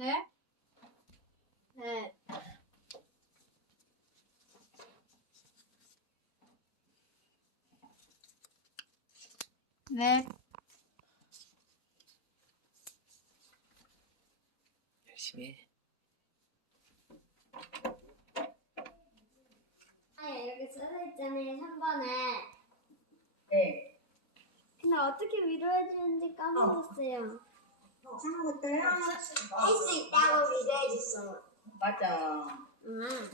네. 네. 네. 열심히 해. 아니 여기 써져 있잖아요 3번에 네. 근데 어떻게 위로해 주는지 까먹었어요 까먹었어요? 할수 있다고 위로해줬어 맞아. 응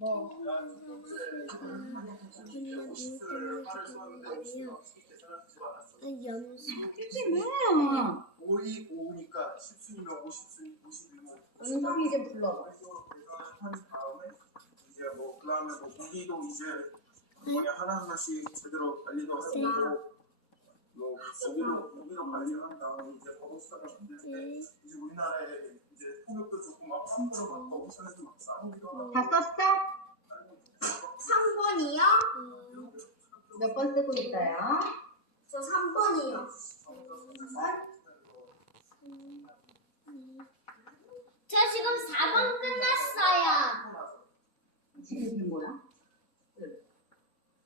염소 이게 뭐야? 5이 5니까 10순이면 50순, 51만. 은성이 좀 불러. 한 다음에 이제 뭐 그다음에 뭐 고기도 이제 뭐냐 하나 하나씩 제대로 관리도 하고 뭐 고기도 고기도 관리를 한 다음에 이제 버섯사가 만들 때 이제 우리나라에 이제 통역도 좋고 막 함부로 막 버섯사에서 막 싸우기도 하고 다 썼어? 3번이요? 몇번 쓰고 있어요? 저 3번이요 저 지금 4번 끝났어요 지금 이게 뭐야? 네.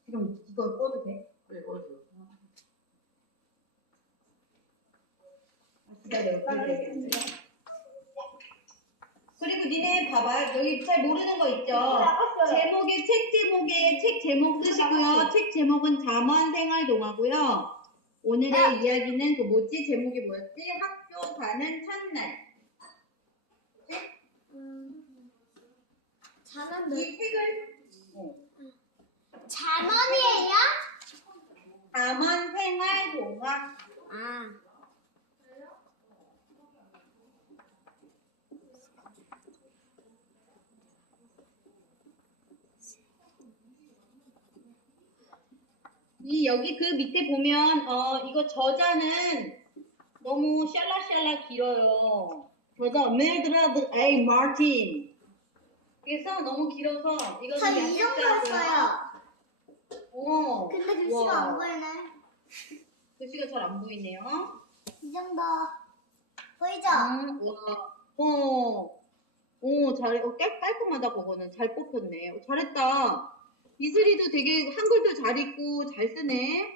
지금 이거 꺼도 돼? 네, 꺼도 기다려. 그리고 니네 봐봐. 여기 잘 모르는 거 있죠? 제목에 책 제목에 책 제목 쓰시고요. 책 제목은 잠원생활 동화고요. 오늘의 이야기는 그 뭐지? 제목이 뭐였지? 학교 가는 첫날. 자는 이 책을 어, 잔원이에요? 잠원생활 동화. 아 이 여기 그 밑에 보면 어 이거 저자는 너무 샬라샬라 길어요. 저자 메드라드 A 마틴. 그래서 너무 길어서 이거는 저이 정도 했어요 어. 근데 글씨가 와. 안 보이네 글씨가 잘 안 보이네요. 이 정도 보이죠? 음, 와. 어. 오, 잘, 어, 깔, 깔끔하다, 그거는. 잘 뽑혔네. 어, 잘했다. 이슬이도 되게 한글도 잘 읽고 잘 쓰네.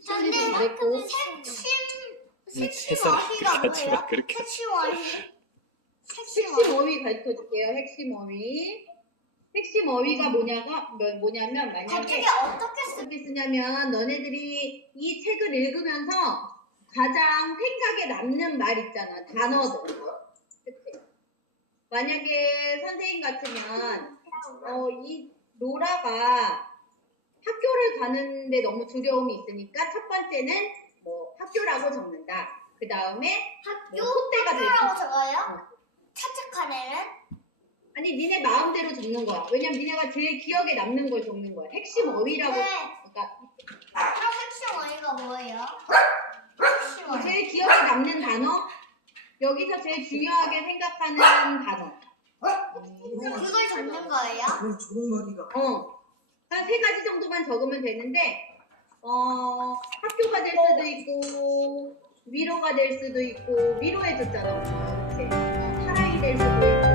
시연이도 잘했고. 색심 색심 해설 어휘가 그렇게 하지 마, 뭐예요? 그렇게 하지 색심 어휘 색심 핵심 어휘 가르쳐 줄게요. 핵심 어휘. 핵심 어휘가 뭐냐가 뭐- 뭐냐면 만약에 어떻게 쓰냐면 너네들이 이 책을 읽으면서 가장 생각에 남는 말 있잖아. 단어들. 그치? 만약에 선생님 같으면 어, 이 로라가 학교를 가는데 너무 두려움이 있으니까 첫 번째는 뭐 학교라고 적는다. 그 다음에 학교 뭐 소대가 될 학교라고 수- 적어요? 차측한 애는? 아니 니네 마음대로 적는 거야. 왜냐면 니네가 제일 기억에 남는 걸 적는 거야. 핵심 어휘라고. 네 그러니까 그럼 핵심 어휘가 뭐예요? 핵심 어휘 제일 기억에 남는 단어. 여기서 제일 중요하게 생각하는 단어. 그걸 적는 거예요? 그런 조롱마기가 어. 한 세 가지 정도만 적으면 되는데, 어, 학교가 될 수도 있고, 위로가 될 수도 있고, 위로해줬잖아. 어, 사랑이 될 수도 있고,